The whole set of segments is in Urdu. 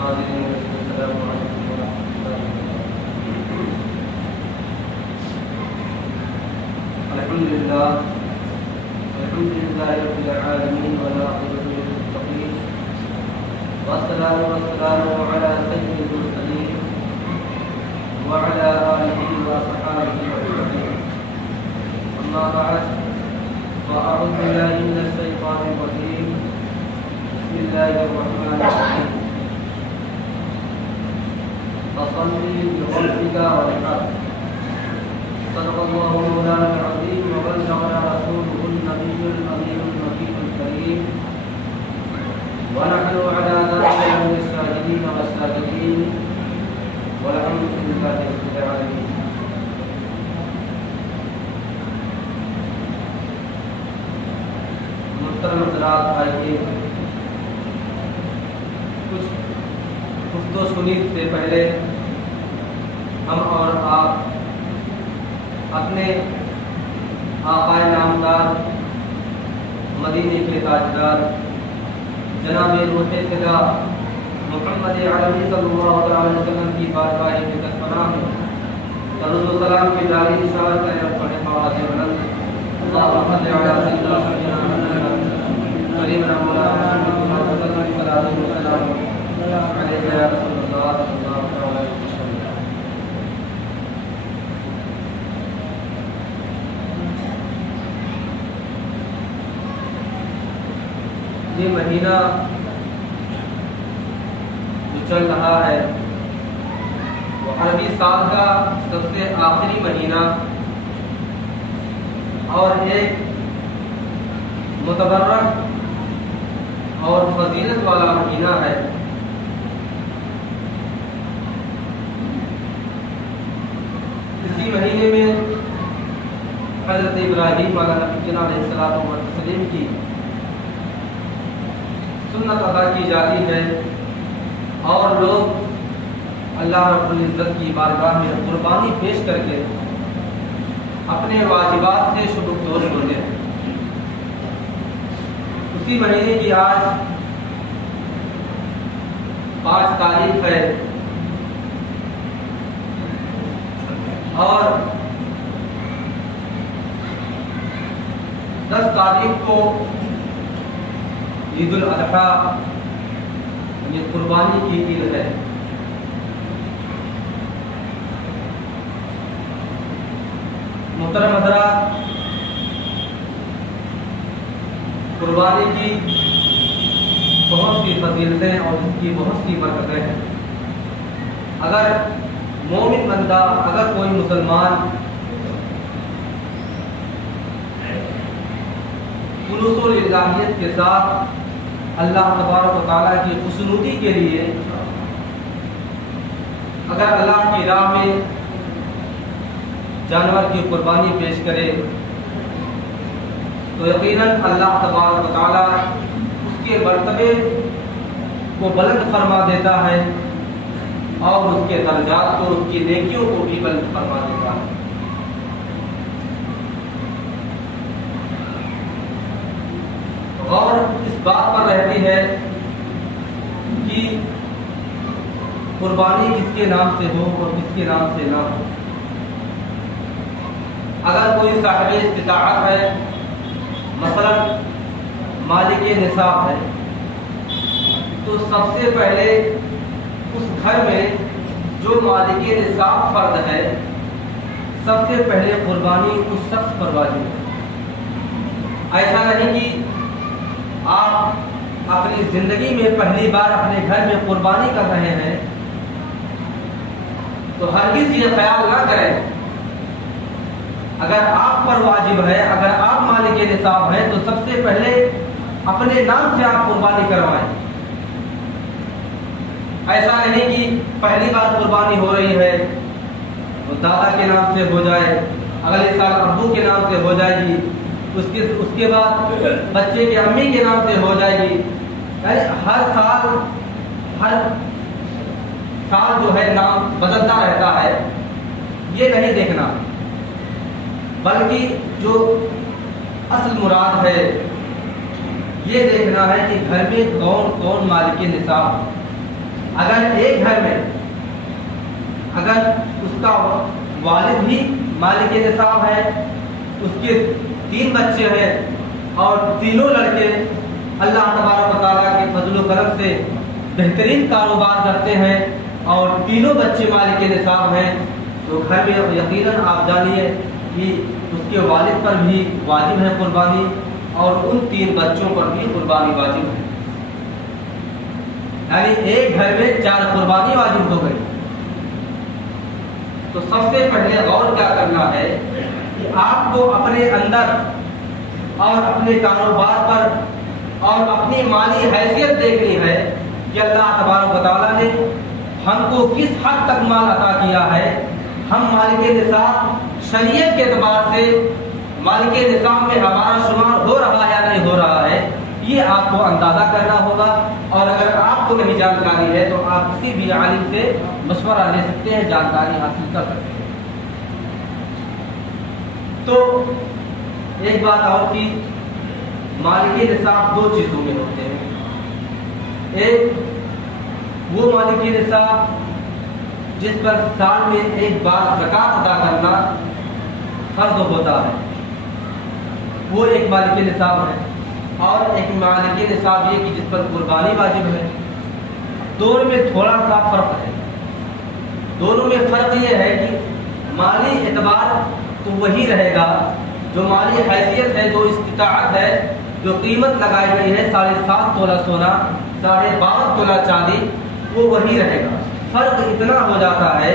السلام علیکم ورحمۃ اللہ وبرکاتہ۔ الحمد للہ رب العالمین والعاقبۃ للمتقین والصلاۃ والسلام علی سید المرسلین وعلی آلہ وصحبہ اجمعین، اما بعد فاعوذ باللہ من الشیطان الرجیم، بسم اللہ الرحمن الرحیم، فصل لربک وانحر، صدق اللہ مولانا العظیم وبلغنا رسوله النبی الامین المکین الکریم، ونحن على ذلك من الشاهدین والشاکرین والحمد للہ رب العالمین۔ محترم حضرات، آئیے کچھ گفت و شنید سے پہلے ہم اور آپ اپنے آقا نامدار مدینے کے تاجدار جناب روح فدا محمد عربی صلی اللہ علیہ وسلم کی بارگاہ مقدس پناہ میں درود و سلام کی جاری اشار کریں اور پڑھیں آواز بلند، اللہم صل علی سیدنا کریمنا مولانا محمد صلی اللہ علیہ وسلم علیہ یا رسول اللہ صلی اللہ علیہ وسلم۔ یہ مہینہ جو چل رہا ہے وہ عربی سال کا سب سے آخری مہینہ اور ایک متبرک اور فضیلت والا مہینہ ہے۔ اسی مہینے میں حضرت ابراہیم علیہ السلام کی سنت ادا کی جاتی ہے اور لوگ اللہ رب العزت کی بارگاہ میں قربانی پیش کر کے اپنے واجبات سے شکردوش ہوتے ہیں۔ اسی مہینے کی آج 5 تاریخ ہے اور 10 تاریخ کو عید الاضحیٰ یہ قربانی کی عید ہے۔ محترم حضرات، قربانی کی بہت سی فضیلتیں اور اس کی بہت سی برکتیں ہیں۔ اگر مومن بندہ، اگر کوئی مسلمان خلوص الہیت کے ساتھ اللہ تبارک و تعالیٰ کی خوشنودی کے لیے اگر اللہ کی راہ میں جانور کی قربانی پیش کرے تو یقیناً اللہ تبارک و تعالیٰ اس کے مرتبے کو بلند فرما دیتا ہے اور اس کے درجات کو، اس کی نیکیوں کو بھی بلند فرما دیتا ہے۔ اور اس بات پر رہتی ہے کہ قربانی کس کے نام سے ہو اور کس کے نام سے نہ ہو۔ اگر کوئی صاحب استطاعت ہے، مثلا مالک نصاب ہے، تو سب سے پہلے اس گھر میں جو مالک نصاب فرد ہے سب سے پہلے قربانی اس شخص پر واجب ہے۔ ایسا نہیں کہ آپ اپنی زندگی میں پہلی بار اپنے گھر میں قربانی کر رہے ہیں تو ہرگز یہ خیال نہ کریں، اگر آپ پر واجب ہے، اگر آپ مالک نصاب ہیں تو سب سے پہلے اپنے نام سے آپ قربانی کروائیں۔ ایسا نہیں کہ پہلی بار قربانی ہو رہی ہے تو دادا کے نام سے ہو جائے، اگلے سال ابو کے نام سے ہو جائے گی، اس کے بعد بچے کے امی کے نام سے ہو جائے گی۔ یعنی ہر سال جو ہے نام بدلتا رہتا ہے، یہ نہیں دیکھنا، بلکہ جو اصل مراد ہے یہ دیکھنا ہے کہ گھر میں کون کون مالک نصاب۔ اگر ایک گھر میں اگر اس کا والد بھی مالک نصاب ہے، اس کے 3 بچے ہیں اور تینوں لڑکے اللہ تبارک و تعالیٰ کے فضل و کرم سے بہترین کاروبار کرتے ہیں اور تینوں بچے مالک نصاب ہیں، تو گھر میں یقیناً آپ جانیے کہ اس کے والد پر بھی واجب ہے قربانی اور ان 3 بچوں پر بھی قربانی واجب ہے، یعنی ایک گھر میں 4 قربانی واجب ہو گئی۔ تو سب سے پہلے غور کیا کرنا ہے کہ آپ کو اپنے اندر اور اپنے کاروبار پر اور اپنی مالی حیثیت دیکھنی ہے کہ اللہ تبارک و تعالیٰ نے ہم کو کس حد تک مال عطا کیا ہے، ہم مالک نصاب شریعت کے اعتبار سے مالک نصاب میں ہمارا شمار ہو رہا ہے یا نہیں ہو رہا ہے، یہ آپ کو اندازہ کرنا ہوگا۔ اور اگر آپ کو نہیں جانکاری ہے تو آپ کسی بھی عالم سے مشورہ لے سکتے ہیں، جانکاری حاصل کر سکتے ہیں۔ تو ایک بات اور کہ مالک نصاب 2 چیزوں میں ہوتے ہیں، ایک وہ مالک نصاب جس پر سال میں ایک بار زکوٰۃ ادا کرنا فرض ہوتا ہے، وہ ایک مالک نصاب ہے، اور ایک مالک نصاب یہ کہ جس پر قربانی واجب ہے۔ دونوں میں تھوڑا سا فرق ہے، دونوں میں فرق یہ ہے کہ مالی اعتبار تو وہی رہے گا، جو مالی حیثیت ہے، جو استطاعت ہے، جو قیمت لگائی گئی ہے 7.5 تولہ سونا، 12.5 تولہ چاندی، وہ وہی رہے گا۔ فرق اتنا ہو جاتا ہے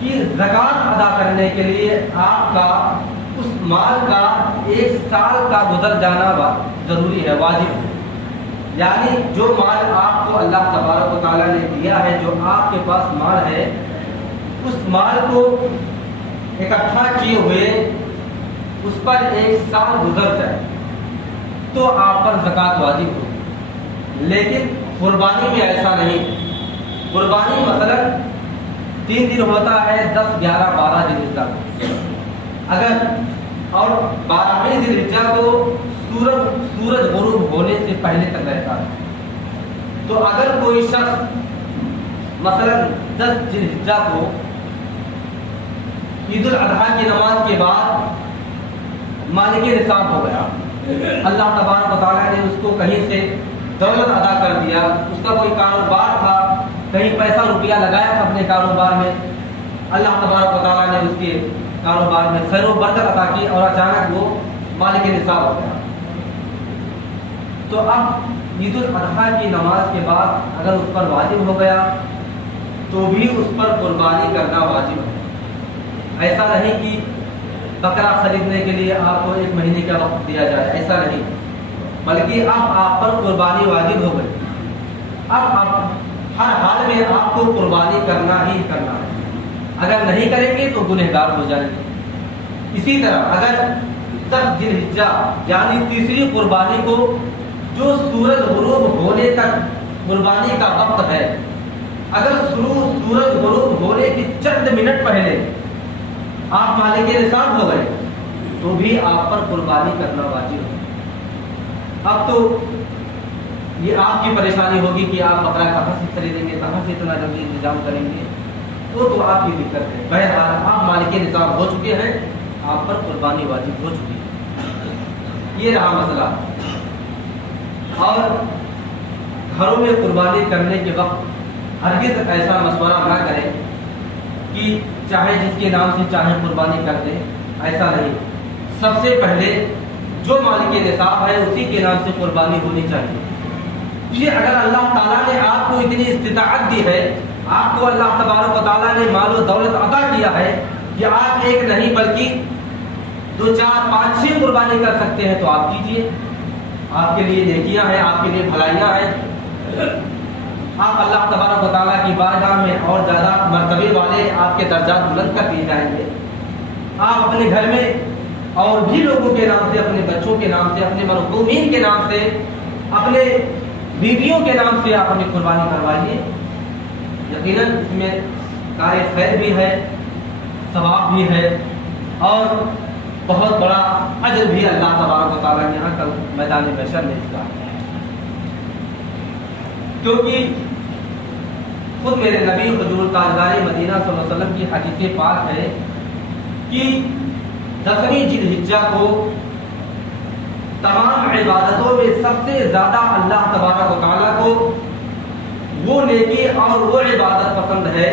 کہ زکوٰۃ ادا کرنے کے لیے آپ کا اس مال کا 1 سال کا گزر جانا ضروری ہے، واجب ہے، یعنی جو مال آپ کو اللہ تبارک و تعالیٰ نے دیا ہے، جو آپ کے پاس مال ہے، اس مال کو اکٹھا کیے ہوئے اس پر 1 سال گزر جائے تو آپ پر زکوٰۃ واجب ہو۔ لیکن قربانی میں ایسا نہیں، قربانی مثلا 3 دن ہوتا ہے، 10، 11، 12 ذی الحجہ کو، اگر اور 12ویں ذی الحجہ کو سورج غروب ہونے سے پہلے تک رہتا ہے، تو اگر کوئی شخص مثلا 10 ذی الحجہ کو عید الاضحیٰ کی نماز کے بعد مالک نصاب ہو گیا، اللہ تبارک و تعالیٰ نے اس کو کہیں سے دولت ادا کر دیا، اس کا کوئی کاروبار تھا، کہیں پیسہ روپیہ لگایا تھا اپنے کاروبار میں، اللہ تبارک و تعالیٰ نے اس کے کاروبار میں خیر و برکت عطا کی اور اچانک وہ مالک نصاب ہو گیا، تو اب عید الاضحیٰ کی نماز کے بعد اگر اس پر واجب ہو گیا تو بھی اس پر قربانی کرنا واجب ہے۔ ایسا نہیں کہ بکرا خریدنے کے لیے آپ کو 1 مہینے کا وقت دیا جائے، ایسا نہیں، بلکہ اب آپ پر قربانی واجب ہو گئی، اب ہر حال میں آپ کو قربانی کرنا ہی کرنا ہے، اگر نہیں کریں گے تو گنہگار ہو جائیں گے۔ اسی طرح اگر 10 ذی الحجہ یعنی تیسری قربانی کو جو سورج غروب ہونے تک قربانی کا وقت ہے، اگر سورج غروب ہونے کے چند منٹ پہلے آپ مالک نصاب ہو گئے تو بھی آپ پر قربانی کرنا واجب ہے۔ اب تو یہ آپ کی پریشانی ہوگی کہ آپ بکرا کہاں سے خریدیں گے، کہاں سے اتنا جلدی انتظام کریں گے، وہ تو آپ کی دقت ہے۔ بہرحال آپ مالک نصاب ہو چکے ہیں، آپ پر قربانی واجب ہو چکی ہے، یہ رہا مسئلہ۔ اور گھروں میں قربانی کرنے کے وقت ہرگز ایسا مشورہ نہ کریں کہ چاہے جس کے نام سے چاہے قربانی کر دیں، ایسا نہیں۔ سب سے پہلے جو مالک نصاب ہے اسی کے نام سے قربانی ہونی چاہیے۔ پھر اگر اللہ تعالیٰ نے آپ کو اتنی استطاعت دی ہے، آپ کو اللہ تبارک و تعالیٰ نے مال و دولت عطا کیا ہے کہ آپ 1 نہیں بلکہ 2، 4، 5، 6 قربانی کر سکتے ہیں تو آپ کیجئے، آپ کے لیے نیکیاں ہیں، آپ کے لیے بھلائیاں ہیں، آپ اللہ تبارک و تعالیٰ کی بارگاہ میں اور زیادہ مرتبے والے آپ کے درجات بلند کر دیے جائیں گے۔ آپ اپنے گھر میں اور بھی لوگوں کے نام سے، اپنے بچوں کے نام سے، اپنے مرحومین کے نام سے، اپنے بیویوں کے نام سے آپ اپنی قربانی کروائیے، یقیناً اس میں کار خیر بھی ہے، ثواب بھی ہے اور بہت بڑا اجر بھی اللہ تبارک و تعالیٰ نے یہاں کل میدان محشر میں اس کا ہے، کیونکہ خود میرے نبی حضور تاجدار مدینہ صلی اللہ علیہ وسلم کی حدیث پاک ہے کہ 10ویں ذی الحجہ کو تمام عبادتوں میں سب سے زیادہ اللہ تبارک و تعالیٰ کو وہ نیکی اور وہ عبادت پسند ہے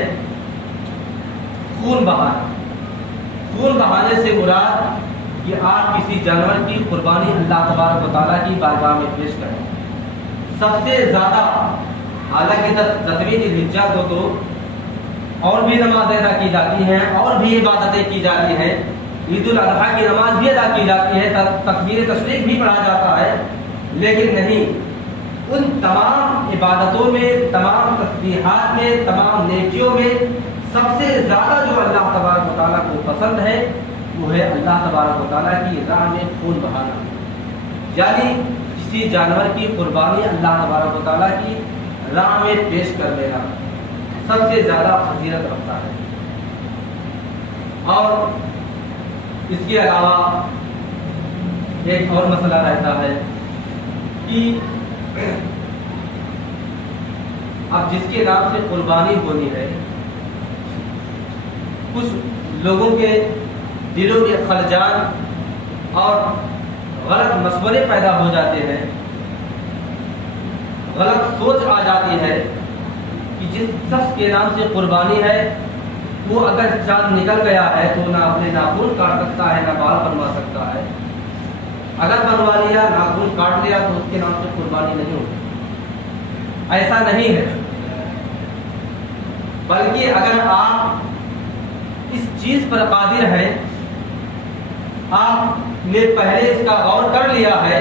خون بہانا۔ خون بہانے سے مراد کہ آپ کسی جانور کی قربانی اللہ تبارک و تعالیٰ کی بارگاہ میں پیش کریں۔ سب سے زیادہ، حالانکہ 10ویں ذی الحجہ کو تو اور بھی نمازیں ادا کی جاتی ہیں اور بھی عبادتیں کی جاتی ہیں، عید الاضحیٰ کی نماز بھی ادا کی جاتی ہے، تکبیر تشریق بھی پڑھا جاتا ہے، لیکن نہیں، ان تمام عبادتوں میں، تمام تسبیحات میں، تمام نیکیوں میں سب سے زیادہ جو اللہ تبارک و تعالیٰ کو پسند ہے وہ ہے اللہ تبارک و تعالیٰ کی راہ میں خون بہانا، یعنی کسی جانور کی قربانی اللہ تبارک و تعالیٰ کی راہ میں پیش کر دینا سب سے زیادہ فضیلت رکھتا ہے۔ اور اس کے علاوہ ایک اور مسئلہ رہتا ہے کہ اب جس کے نام سے قربانی ہونی ہے، کچھ لوگوں کے دلوں میں خلجان اور غلط مشورے پیدا ہو جاتے ہیں، غلط سوچ آ جاتی ہے کہ جس شخص کے نام سے قربانی ہے وہ اگر چاند نکل گیا ہے تو نہ اپنے ناخن کاٹ سکتا ہے، نہ بال بنوا سکتا ہے، اگر بنوا لیا، ناخن کاٹ لیا تو اس کے نام سے قربانی نہیں ہوتی۔ ایسا نہیں ہے، بلکہ اگر آپ اس چیز پر قادر ہیں، آپ نے پہلے اس کا غور کر لیا ہے،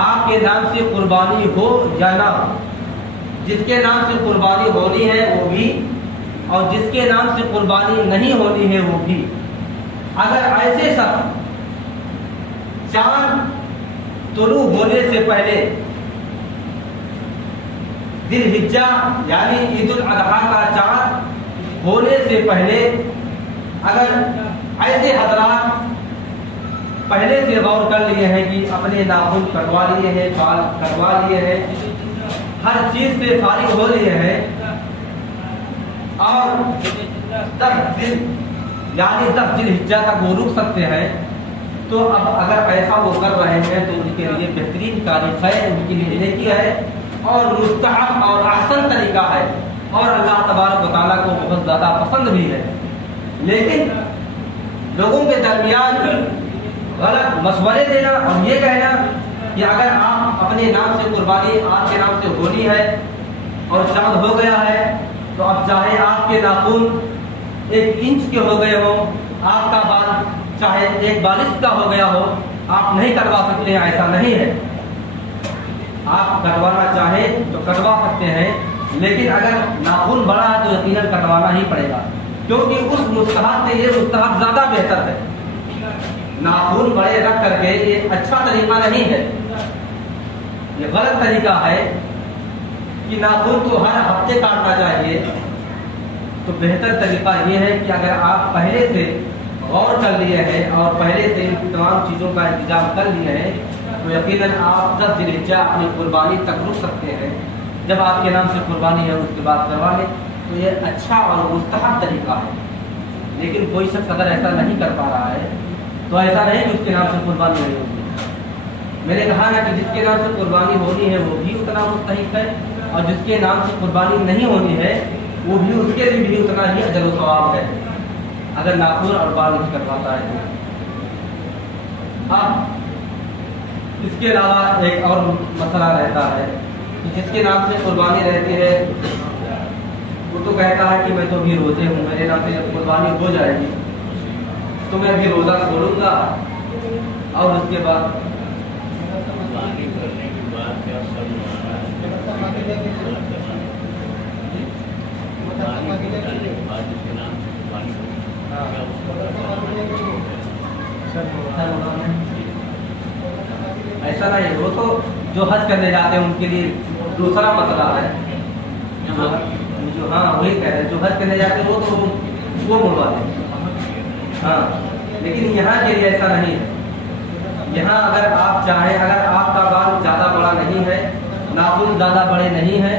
آپ کے نام سے قربانی ہو یا نہ ہو، جس کے نام سے قربانی ہونی ہے وہ بھی اور جس کے نام سے قربانی نہیں ہونی ہے وہ بھی، اگر ایسے شخص چاند طلوع ہونے سے پہلے ذی الحجہ یعنی عید الاضحیٰ کا چاند ہونے سے پہلے اگر ایسے حضرات پہلے سے غور کر لیے ہیں کہ اپنے ناخن کٹوا لیے ہیں، بال کٹوا لیے ہیں، ہر چیز سے فارغ ہو لیے ہیں اور 10 ذی الحجہ تک وہ رک سکتے ہیں، تو اب اگر ایسا وہ کر رہے ہیں تو ان کے لیے بہترین تاریخ ہے، ان کے لیے نیکی ہے اور مستحب اور احسن طریقہ ہے اور اللہ تبارک و تعالیٰ کو بہت زیادہ پسند بھی ہے۔ لیکن لوگوں کے درمیان غلط مشورے دینا اور یہ کہنا کہ اگر آپ اپنے نام سے قربانی آپ کے نام سے ہونی ہے اور چاند ہو گیا ہے تو اب چاہے آپ کے ناخن 1 انچ کے ہو گئے ہوں، آپ کا بال چاہے 1 بالش کا ہو گیا ہو، آپ نہیں کٹوا سکتے ہیں، ایسا نہیں ہے۔ آپ کٹوانا چاہیں تو کٹوا سکتے ہیں، لیکن اگر ناخن بڑا ہے تو یقیناً کٹوانا ہی پڑے گا، کیونکہ اس مستحب سے یہ مستحب زیادہ بہتر ہے۔ ناخن بڑے رکھ کر کے یہ اچھا طریقہ نہیں ہے، یہ غلط طریقہ ہے کہ ناخن تو ہر ہفتے کاٹنا چاہیے۔ تو بہتر طریقہ یہ ہے کہ اگر آپ پہلے سے غور کر لیے ہیں اور پہلے سے ان تمام چیزوں کا انتظام کر لیے ہیں تو یقیناً آپ 10 ذی الحجہ اپنی قربانی تک رک سکتے ہیں۔ جب آپ کے نام سے قربانی ہے اس کے بعد کروا لیں تو یہ اچھا اور مستحب طریقہ ہے۔ لیکن کوئی شخص اگر ایسا نہیں کر پا رہا ہے تو ایسا نہیں کہ اس کے نام سے قربانی نہیں ہوگی۔ میں نے کہا نا کہ جس کے نام سے قربانی ہونی ہے وہ بھی اتنا مستحق ہے اور جس کے نام سے قربانی نہیں ہونی ہے وہ بھی اس کے لیے بھی اتنا ہی اجر و ثواب ہے اگر ناخن اور بال نہیں کرواتا ہے تو۔ اب اس کے علاوہ ایک اور مسئلہ رہتا ہے کہ جس کے نام سے قربانی رہتی ہے وہ تو کہتا ہے کہ میں تو بھی روزے ہوں، میرے نام سے جب قربانی ہو جائے گی تو میں بھی روزہ کھولوں گا اور اس کے بعد ایسا نہیں، وہ تو جو حج کرنے جاتے ہیں ان کے لیے دوسرا مسئلہ ہے، جو ہاں وہی کہہ رہے ہیں، جو حج کرنے جاتے ہیں وہ تو وہ منگوا دیں، ہاں، لیکن یہاں کے لیے ایسا نہیں ہے۔ یہاں اگر آپ چاہیں، اگر آپ کا بال زیادہ بڑا نہیں ہے، ناخن زیادہ بڑے نہیں ہیں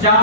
4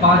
5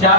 4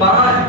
5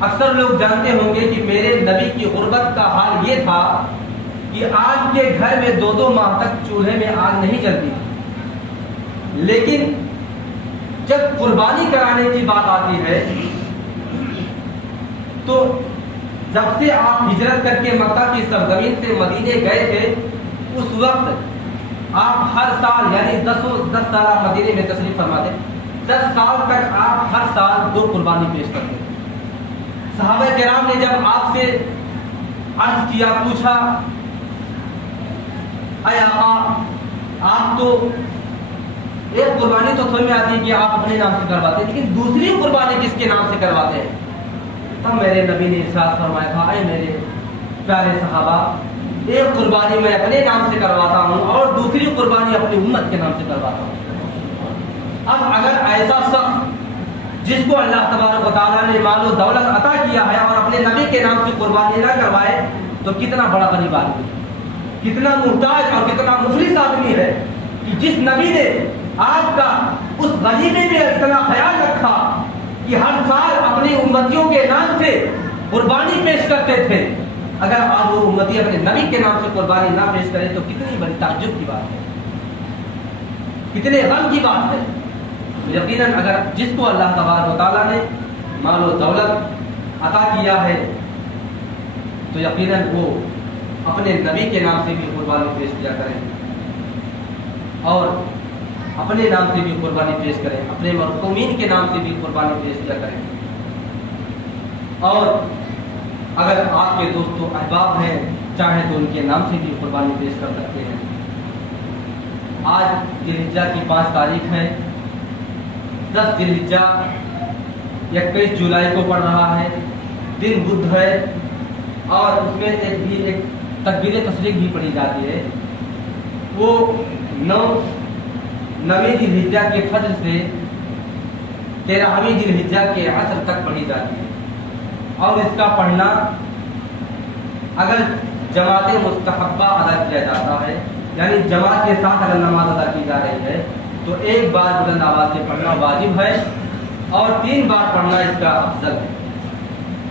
اکثر لوگ جانتے ہوں گے کہ میرے نبی کی غربت کا حال یہ تھا کہ آگ کے گھر میں 2 ماہ تک چولہے میں آگ نہیں جلتی تھی، لیکن جب قربانی کرانے کی بات آتی ہے تو جب سے آپ ہجرت کر کے مکہ کی سرزمین سے مدینے گئے تھے، اس وقت آپ ہر سال یعنی 10 سال مدینے میں تشریف فرما تھے، 10 سال تک آپ ہر سال 2 قربانی پیش کرتے تھے۔ صحابہ کرام نے جب آپ سے عرض کیا، پوچھا، اے آقا آپ تو ایک قربانی تو سمجھ میں آتی ہے کہ آپ اپنے نام سے کرواتے ہیں، لیکن دوسری قربانی کس کے نام سے کرواتے ہیں؟ تب میرے نبی نے ارشاد فرمایا تھا، اے میرے پیارے صحابہ، ایک قربانی میں اپنے نام سے کرواتا ہوں اور دوسری قربانی اپنی امت کے نام سے کرواتا ہوں۔ اب اگر ایسا شخص جس کو اللہ تبارک و تعالیٰ نے مال و دولت عطا کیا ہے اور اپنے نبی کے نام سے قربانی نہ کروائے تو کتنا بڑا غریب آدمی، کتنا محتاج اور کتنا مفلس آدمی ہے کہ جس نبی نے آپ کا اس غریبی میں اتنا خیال رکھا کہ ہر سال اپنی امتیوں کے نام سے قربانی پیش کرتے تھے، اگر آج وہ امتی اپنے نبی کے نام سے قربانی نہ پیش کرے تو کتنی بڑی تعجب کی بات ہے، کتنے غم کی بات ہے۔ یقیناً اگر جس کو اللہ تبارک و تعالیٰ نے مال و دولت عطا کیا ہے تو یقیناً وہ اپنے نبی کے نام سے بھی قربانی پیش کیا کریں اور اپنے نام سے بھی قربانی پیش کریں، اپنے مرحومین کے نام سے بھی قربانی پیش کیا کریں۔ اور اگر آپ کے دوست و احباب ہیں چاہیں تو ان کے نام سے بھی قربانی پیش کر سکتے ہیں۔ آج ذی الحجہ کی 5 تاریخ ہے، 10 ذی الحجہ 21 جولائی کو پڑ رہا ہے، دن بدھ ہے اور اس میں ایک تکبیر تشریق بھی پڑھی جاتی ہے، وہ 9ویں ذی الحجہ کے فجر سے 13ویں ذی الحجہ کے عصر تک پڑھی جاتی ہے، اور اس کا پڑھنا اگر جماعت مستحبہ ادا کیا جاتا ہے یعنی جماعت کے ساتھ اگر نماز ادا کی جا رہی ہے تو ایک بار بلند آواز سے پڑھنا واجب ہے اور 3 بار پڑھنا اس کا افضل ہے،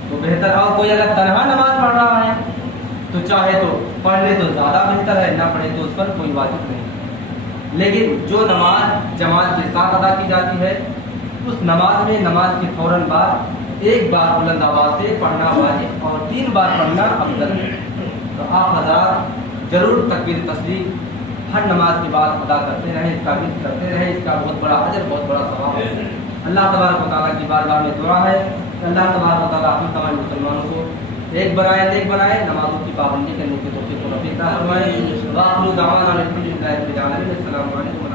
تو بہتر۔ اور کوئی اگر تنہا نماز پڑھ رہا ہے تو چاہے تو پڑھ لے تو زیادہ بہتر ہے، نہ پڑھے تو اس پر کوئی واجب نہیں، لیکن جو نماز جماعت کے ساتھ ادا کی جاتی ہے اس نماز میں نماز کے فوراً بعد ایک بار بلند آواز سے پڑھنا واجب اور 3 بار پڑھنا افضل ہے۔ تو آپ حضرات ضرور تکبیر تسلیق ہر نماز کے بعد ادا کرتے رہیں، اس کا ذکر کرتے رہیں، اس کا بہت بڑا اجر، بہت بڑا ثواب ہے۔ اللہ تبارک و تعالیٰ کی بارگاہ میں دعا ہے کہ اللہ تبارک و تعالیٰ ہم تمام مسلمانوں کو ایک بنائے، نیک بنائے، نمازوں کی پابندی کرنے کی توفیق و رفیق عطا فرمائے۔ وآخر دعوانا الحمد للہ رب العالمین۔ السلام علیکم۔